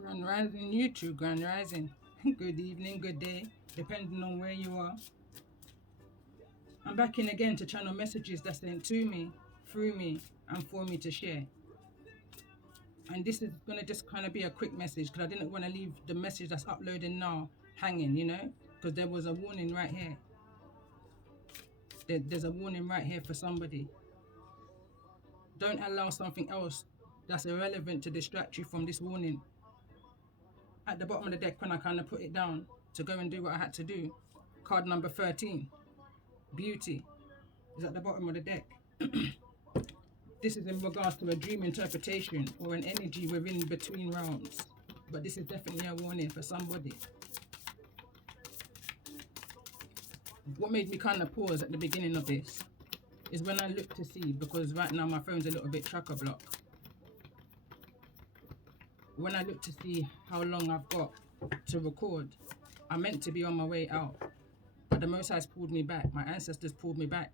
Grand Rising, you too, Grand Rising. Good evening, good day, depending on where you are. I'm back in again to channel messages that's sent to me, through me, and for me to share. And this is going to just kind of be a quick message because I didn't want to leave the message that's uploading now hanging, because there was a warning right here. There's a warning right here for somebody. Don't allow something else that's irrelevant to distract you from this warning. At the bottom of the deck, when I kind of put it down to go and do what I had to do, card number 13, Beauty, is at the bottom of the deck. This is in regards to a dream interpretation or an energy within between realms. But this is definitely a warning for somebody. What made me kind of pause at the beginning of this is when I looked to see, because right now my phone's a little bit chock-a-block. When I looked to see how long I've got to record, I meant to be on my way out, but the Most High's pulled me back. My ancestors pulled me back.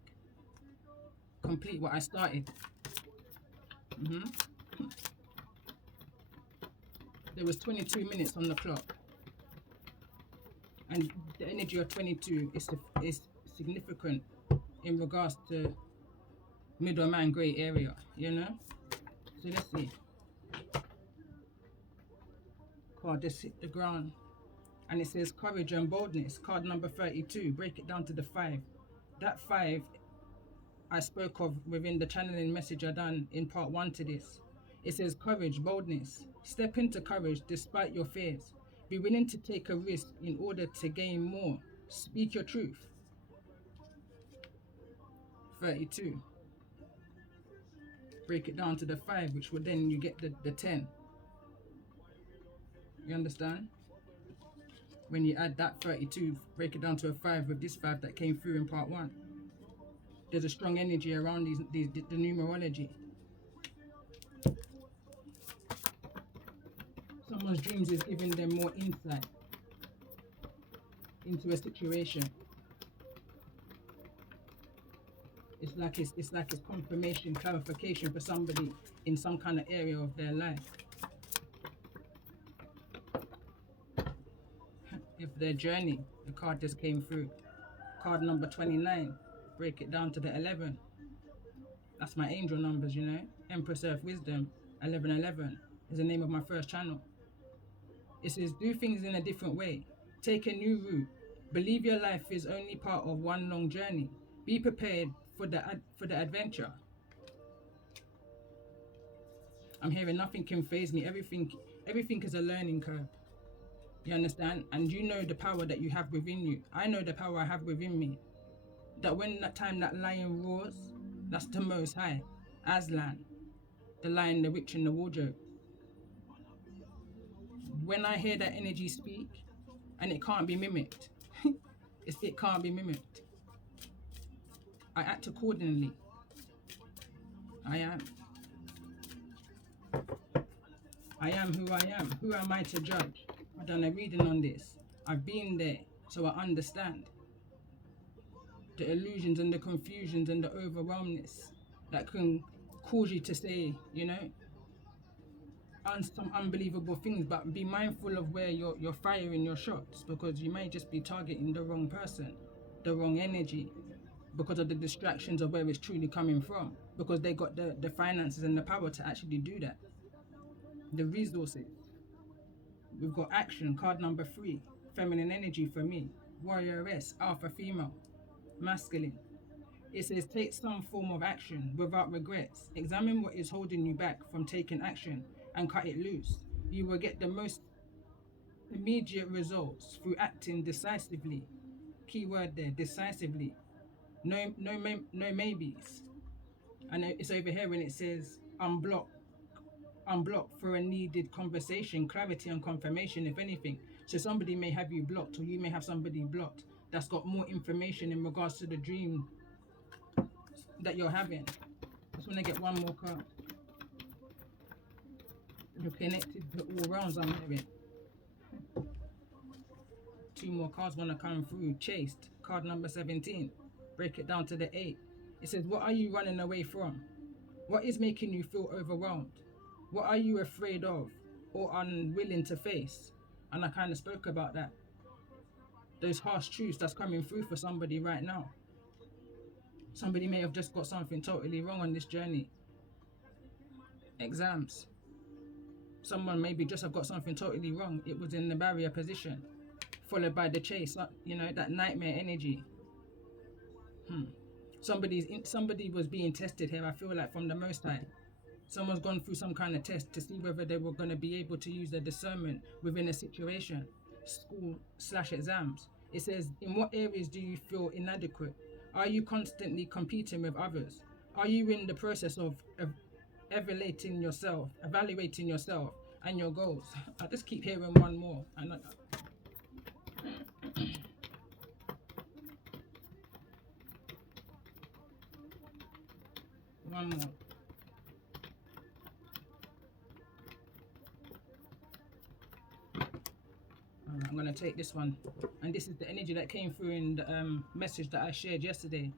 Complete what I started. There was 22 minutes on the clock, and the energy of 22 is significant in regards to middleman grey area, So let's see. Card just hit the ground, and it says courage and boldness. Card number 32. Break it down to the 5. That 5 I spoke of within the channeling message I done in part 1 to this. It says courage, boldness. Step into courage despite your fears. Be willing to take a risk in order to gain more. Speak your truth. 32. Break it down to the 5, which would then you get the 10. You understand? When you add that 32, break it down to a 5 with this 5 that came through in part 1. There's a strong energy around the numerology. Someone's dreams is giving them more insight into a situation. It's like it's confirmation, clarification for somebody in some kind of area of their life. If their journey, the card just came through. Card number 29. Break it down to the 11. That's my angel numbers, Empress Earth Wisdom, 1111 is the name of my first channel. It says, do things in a different way. Take a new route. Believe your life is only part of one long journey. Be prepared for the adventure. I'm hearing nothing can phase me. Everything is a learning curve. You understand? And you know the power that you have within you. I know the power I have within me. That when that time that lion roars, that's the Most High. Aslan, the lion, the witch, and the wardrobe. When I hear that energy speak, and it can't be mimicked, it can't be mimicked. I act accordingly. I am who I am. Who am I to judge? I've done a reading on this. I've been there, so I understand the illusions and the confusions and the overwhelmness that can cause you to say, some unbelievable things. But be mindful of where you're firing your shots, because you may just be targeting the wrong person, the wrong energy, because of the distractions of where it's truly coming from, because they got the finances and the power to actually do that. The resources. We've got action, card number 3, feminine energy for me, warrioress, alpha female, masculine. It says take some form of action without regrets. Examine what is holding you back from taking action and cut it loose. You will get the most immediate results through acting decisively. Key word there, decisively. No maybes. And it's over here when it says unblock for a needed conversation, clarity and confirmation, if anything. So somebody may have you blocked, or you may have somebody blocked that's got more information in regards to the dream that you're having. I just want to get one more card. You're connected to all rounds, I'm hearing. 2 more cards want to come through. Chased, card number 17. Break it down to the 8. It says, what are you running away from? What is making you feel overwhelmed? What are you afraid of? or unwilling to face. And I kind of spoke about that. Those harsh truths that's coming through for somebody right now. Somebody may have just got something totally wrong on this journey. Exams. Someone maybe just have got something totally wrong. It was in the barrier position, followed by the chase. That nightmare energy. Somebody was being tested here. I feel like from the Most High. Someone's gone through some kind of test to see whether they were going to be able to use their discernment within a situation, school/exams. It says, in what areas do you feel inadequate? Are you constantly competing with others? Are you in the process of evaluating yourself and your goals? I just keep hearing one more. One more. I'm going to take this one. And this is the energy that came through in the message that I shared yesterday.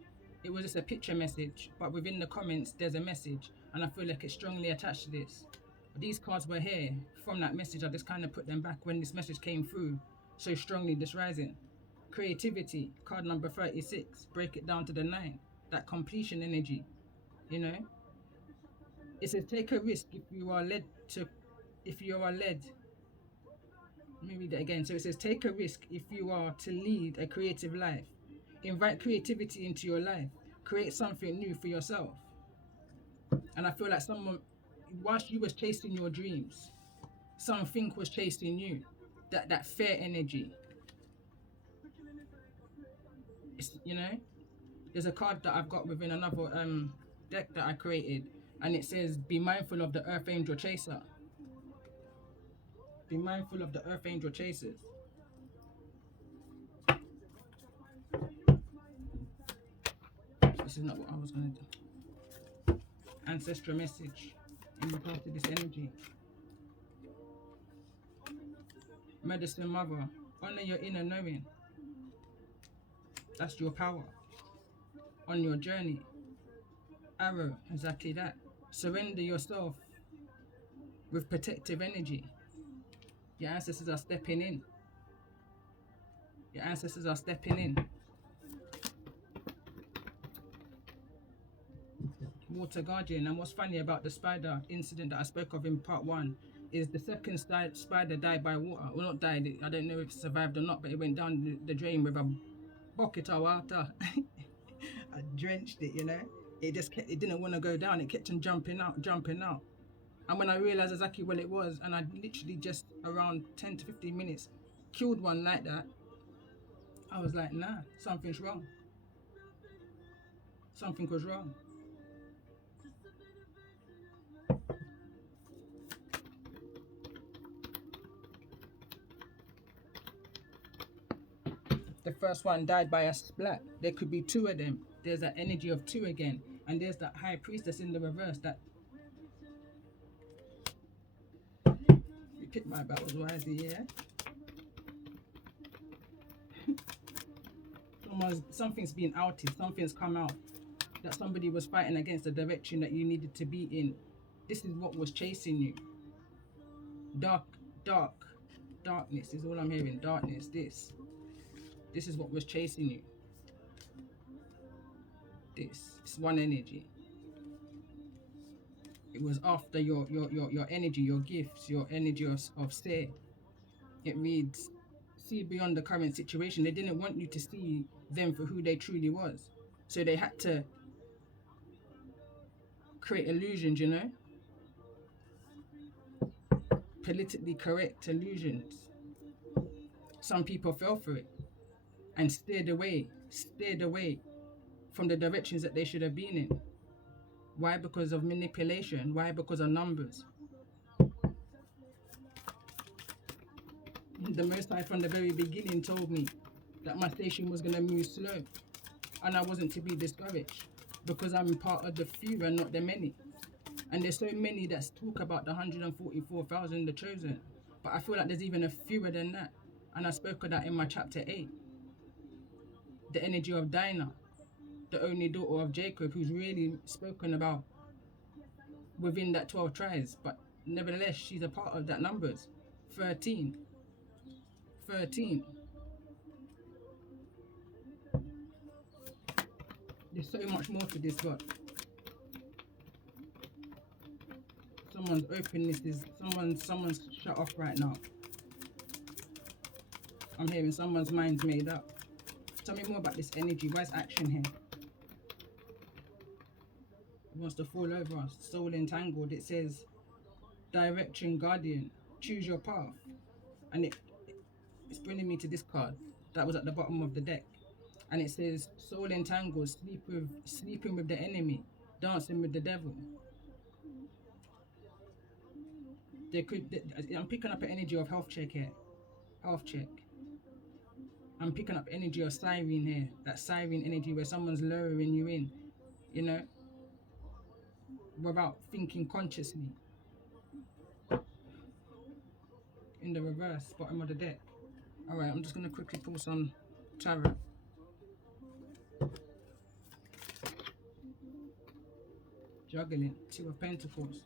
It was just a picture message, but within the comments, there's a message. And I feel like it's strongly attached to this. These cards were here from that message. I just kind of put them back when this message came through so strongly this rising. Creativity, card number 36. Break it down to the 9. That completion energy, you know. It says take a risk if you are led. Let me read it again. So it says take a risk if you are to lead a creative life. Invite creativity into your life. Create something new for yourself. And I feel like someone, whilst you was chasing your dreams, something was chasing you. That fear energy. There's a card that I've got within another deck that I created, and it says, be mindful of the Earth Angel Chaser. Be mindful of the Earth Angel Chasers. This is not what I was going to do. Ancestral message in regard to this energy. Medicine Mother, honor your inner knowing. That's your power on your journey. Arrow, exactly that. Surrender yourself with protective energy. Your ancestors are stepping in. Your ancestors are stepping in. Water Guardian. And what's funny about the spider incident that I spoke of in part 1 is the second spider died by water. Well, not died, I don't know if it survived or not, but it went down the drain with a bucket of water. I drenched it, it didn't want to go down. It kept on jumping out. And when I realized exactly what it was, and I literally just around 10 to 15 minutes killed one like that, I was like, nah, something's wrong. Something was wrong. The first one died by a splat. There could be 2 of them. There's that energy of 2 again. And there's that high priestess in the reverse that you picked my battles wisely, yeah? Something's been outed, something's come out. That somebody was fighting against the direction that you needed to be in. This is what was chasing you. Darkness is all I'm hearing. Darkness, this is what was chasing you. It's one energy. It was after your energy, your gifts, your energy of say. It reads, see beyond the current situation. They didn't want you to see them for who they truly was. So they had to create illusions, politically correct illusions. Some people fell for it and steered away from the directions that they should have been in. Why? Because of manipulation. Why? Because of numbers. The Most High from the very beginning told me that my station was going to move slow, and I wasn't to be discouraged because I'm part of the few and not the many. And there's so many that talk about the 144,000, the chosen, but I feel like there's even a fewer than that. And I spoke of that in my chapter 8. The energy of Dinah, the only daughter of Jacob, who's really spoken about within that 12 tribes, but Nevertheless, she's a part of that numbers. 13. 13. There's so much more to this, but someone's openness is someone's shut off right now. I'm hearing someone's mind's made up. Tell me more about this energy. Where's action here? It wants to fall over us. Soul entangled. It says direction guardian. Choose your path. And it's bringing me to this card that was at the bottom of the deck. And it says soul entangled, sleeping with the enemy, dancing with the devil. I'm picking up an energy of health check here. Health check. I'm picking up energy of siren here. That siren energy where someone's lowering you in, you know, without thinking consciously. In the reverse, bottom of the deck. Alright, I'm just going to quickly pull some tarot. Juggling, Two of Pentacles.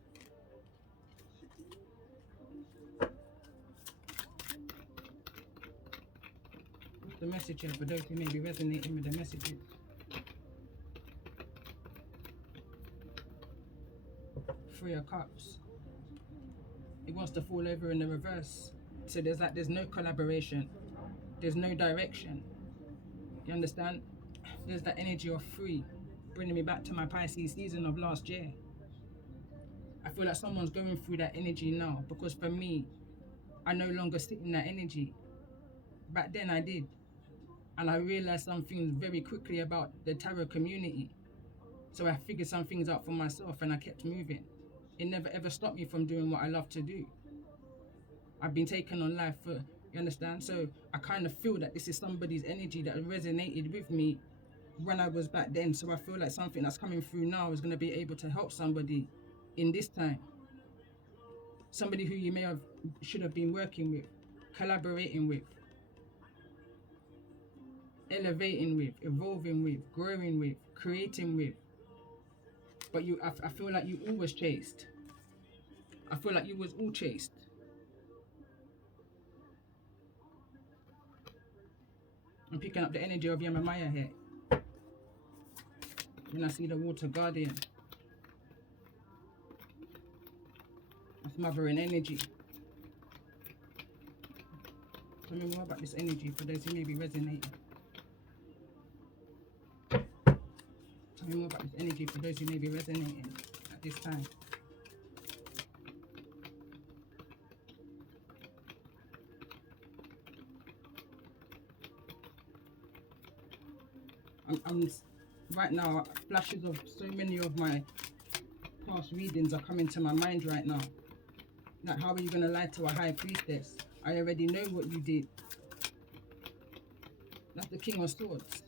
The message here for those who may be resonating with the messages. Three of Cups. It wants to fall over in the reverse. So there's no collaboration. There's no direction. You understand? There's that energy of free, bringing me back to my Pisces season of last year. I feel like someone's going through that energy now, because for me, I no longer sit in that energy. Back then I did. And I realized some things very quickly about the tarot community. So I figured some things out for myself and I kept moving. It never ever stopped me from doing what I love to do. I've been taken on life for, you understand? So I kind of feel that this is somebody's energy that resonated with me when I was back then. So I feel like something that's coming through now is going to be able to help somebody in this time. Somebody who you should have been working with, collaborating with, elevating with, evolving with, growing with, creating with. But I feel like you always chased. I feel like you was all chased. I'm picking up the energy of Yamamaya here. When I see the Water Guardian. That's mothering energy. Tell me more about this energy for those who may be resonating. Tell me more about this energy for those who may be resonating at this time. I'm right now, flashes of so many of my past readings are coming to my mind right now. Like, how are you going to lie to a high priestess? I already know what you did. That's the King of Swords.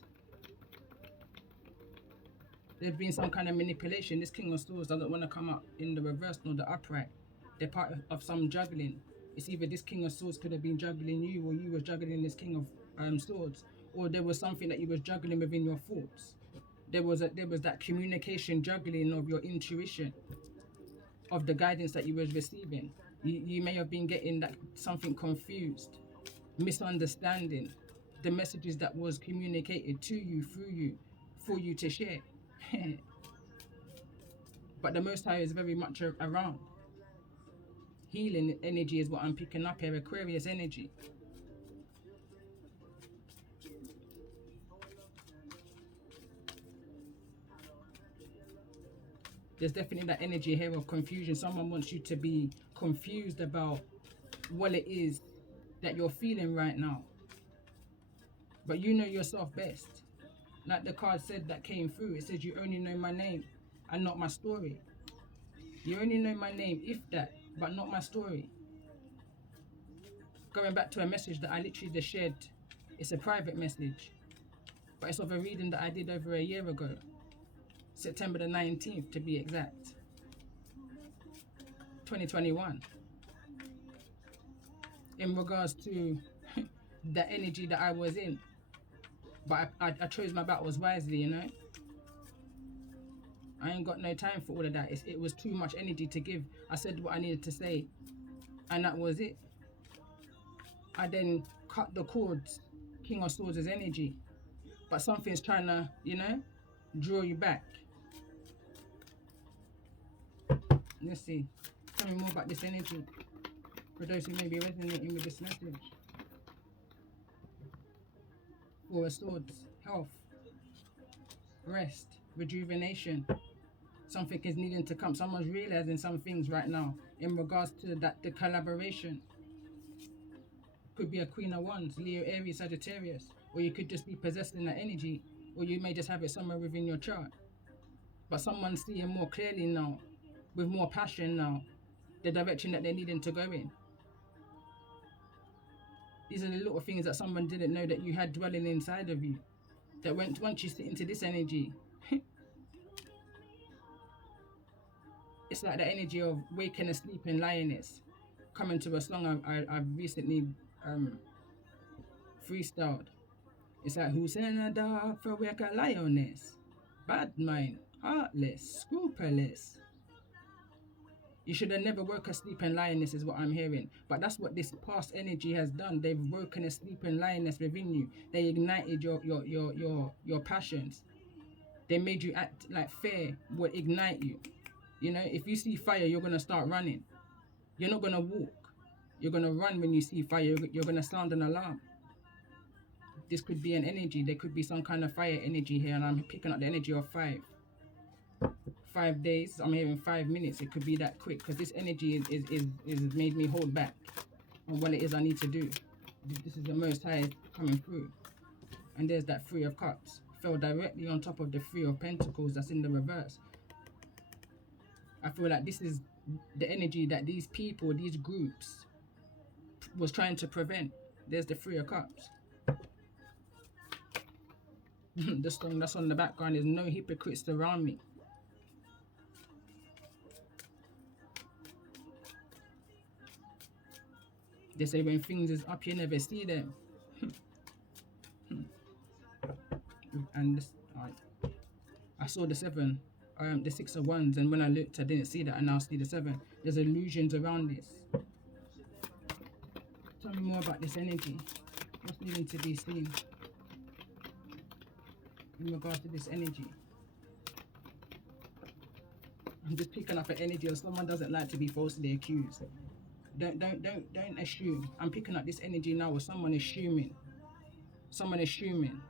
There's been some kind of manipulation. This King of Swords doesn't want to come up in the reverse nor the upright. They're part of some juggling. It's either this King of Swords could have been juggling you, or you was juggling this King of Swords, or there was something that you was juggling within your thoughts. There was that communication juggling of your intuition, of the guidance that you was receiving. You may have been getting that something confused, misunderstanding the messages that was communicated to you, through you, for you to share. But the Most High is very much around. Healing energy is what I'm picking up here, Aquarius energy. There's definitely that energy here of confusion. Someone wants you to be confused about what it is that you're feeling right now. But you know yourself best. Like the card said that came through, it says you only know my name and not my story. You only know my name, if that, but not my story. Going back to a message that I literally just shared, it's a private message, but it's of a reading that I did over a year ago. September the 19th to be exact, 2021, in regards to the energy that I was in. But I chose my battles wisely, you know. I ain't got no time for all of that. It was too much energy to give. I said what I needed to say, and that was it. I then cut the cords. King of Swords is energy, but something's trying to, draw you back. Let's see. Tell me more about this energy for those who may be resonating with this message. Four of Swords, health, rest, rejuvenation. Something is needing to come. Someone's realizing some things right now in regards to the collaboration. Could be a Queen of Wands, Leo, Aries, Sagittarius, or you could just be possessing that energy, or you may just have it somewhere within your chart. But someone's seeing more clearly now, with more passion now, the direction that they're needing to go in. These are the little things that someone didn't know that you had dwelling inside of you. That once you sit into this energy, it's like the energy of waking a sleeping lioness. Coming to a song I've recently freestyled. It's like, who sent a dog for wake a lioness? Bad mind, heartless, scrupulous. You should have never woke a sleeping lioness is what I'm hearing. But that's what this past energy has done. They've woken a sleeping lioness within you. They ignited your passions. They made you act like fear would ignite you. If you see fire, you're gonna start running. You're not gonna walk. You're gonna run when you see fire. You're gonna sound an alarm. This could be an energy. There could be some kind of fire energy here, and I'm picking up the energy of 5. 5 days. I'm hearing 5 minutes. It could be that quick because this energy is made me hold back on what it is I need to do. This is the Most High coming through, and there's that 3 of Cups. Fell directly on top of the 3 of Pentacles that's in the reverse. I feel like this is the energy that these people, these groups, was trying to prevent. There's the 3 of Cups. The song that's on the background is No Hypocrites Around Me. They say when things is up, you never see them. And this, I saw the 7, the 6 of Wands, and when I looked, I didn't see that, and now I see the 7. There's illusions around this. Tell me more about this energy. What's needing to be seen in regards to this energy? I'm just picking up an energy of someone doesn't like to be falsely accused. Don't assume. I'm picking up this energy now with someone assuming. Someone assuming.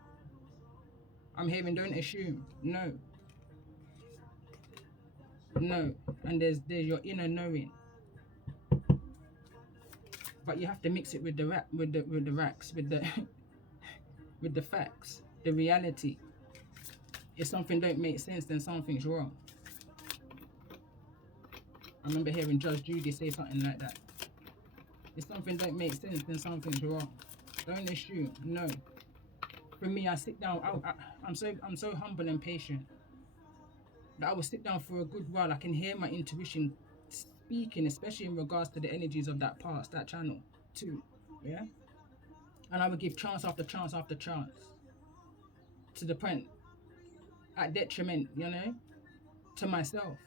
I'm hearing don't assume. No. No. And there's your inner knowing. But you have to mix it with the racks, with the facts, the reality. If something don't make sense, then something's wrong. I remember hearing Judge Judy say something like that. If something don't make sense, then something's wrong. Don't assume. No. For me, I sit down. I'm so humble and patient that I will sit down for a good while. I can hear my intuition speaking, especially in regards to the energies of that past, that channel too. Yeah. And I would give chance after chance after chance, to the point at detriment, to myself.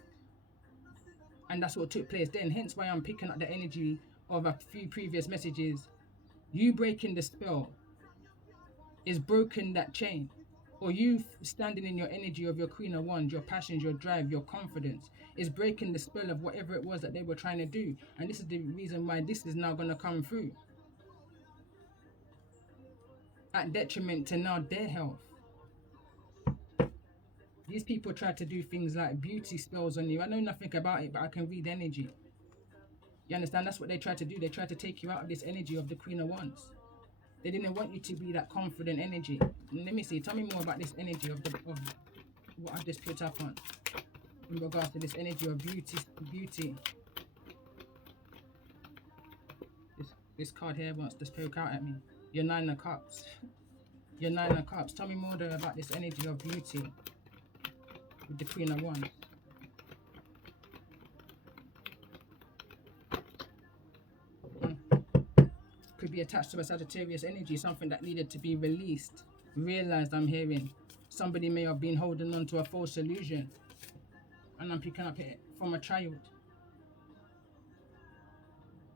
And that's what took place then. Hence why I'm picking up the energy of a few previous messages. You breaking the spell is broken that chain. Or you standing in your energy of your Queen of Wands, your passions, your drive, your confidence, is breaking the spell of whatever it was that they were trying to do. And this is the reason why this is now going to come through. At detriment to now their health. These people try to do things like beauty spells on you. I know nothing about it, but I can read energy. You understand? That's what they try to do. They try to take you out of this energy of the Queen of Wands. They didn't want you to be that confident energy. Let me see. Tell me more about this energy of what I've just put up on. In regards to this energy of beauty. This card here wants to poke out at me. Your 9 of Cups. Your 9 of Cups. Tell me more though about this energy of beauty with the Queen of Wands. Could be attached to a Sagittarius energy, something that needed to be released, realized. I'm hearing somebody may have been holding on to a false illusion. And I'm picking up it from a child.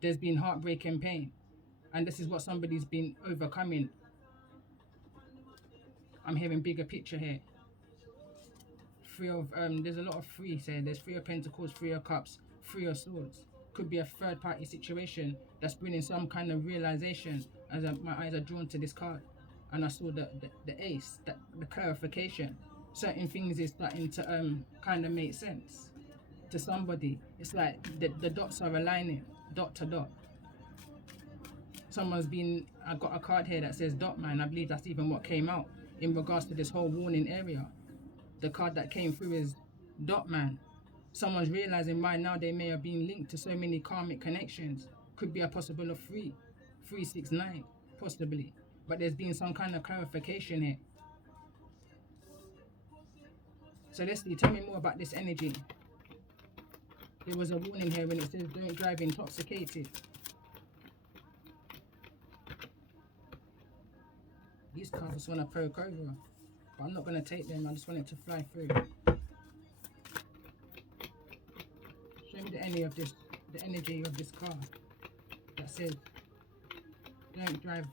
There's been heartbreak and pain. And this is what somebody's been overcoming. I'm hearing bigger picture here. Three of there's a lot of threes here. There's three of pentacles, three of cups, three of swords. Could be a third party situation that's bringing some kind of realization. As my eyes are drawn to this card, and I saw the ace, the clarification. Certain things is starting to kind of make sense to somebody. It's like the dots are aligning, dot to dot. Someone's been, I got a card here that says dot man. I believe that's even what came out in regards to this whole warning area. The card that came through is dot man. Someone's realizing right now they may have been linked to so many karmic connections. Could be a possible of 369, possibly. But there's been some kind of clarification here. So let's see, tell me more about this energy. There was a warning here when it says don't drive intoxicated. These cards just want to poke over, but I'm not going to take them. I just want it to fly through. Show me the energy of this, the energy of this card that says don't drive.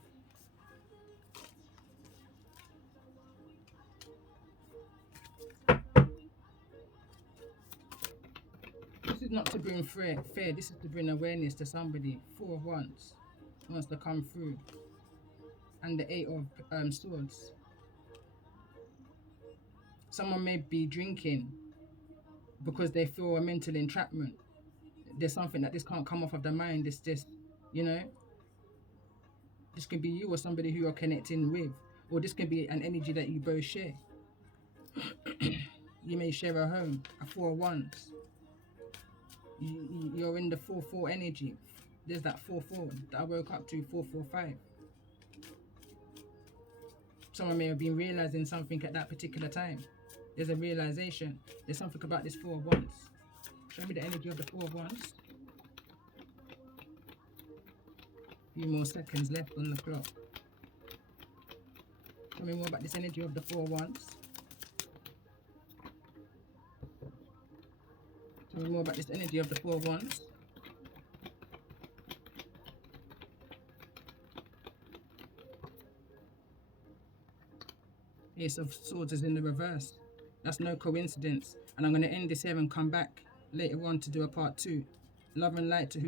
This is not to bring fear. This is to bring awareness to somebody. 4 of Wands wants to come through. And the 8 of Swords. Someone may be drinking because they feel a mental entrapment. There's something that this can't come off of the mind. It's just, you know, this could be you or somebody who you're connecting with, or this can be an energy that you both share. You may share a home, a 4 of Wands. You're in the 4-4 energy. There's that 4-4 that I woke up to, 4-4-5. Someone may have been realizing something at that particular time. There's a realization. There's something about this 4 of Wands. Show me the energy of the 4 of Wands. A few more seconds left on the clock. Tell me more about this energy of the 4 of Wands. Tell me more about this energy of the 4 of Wands. Ace of Swords is in the reverse. That's no coincidence. And I'm going to end this here and come back later on to do a part 2. Love and light to who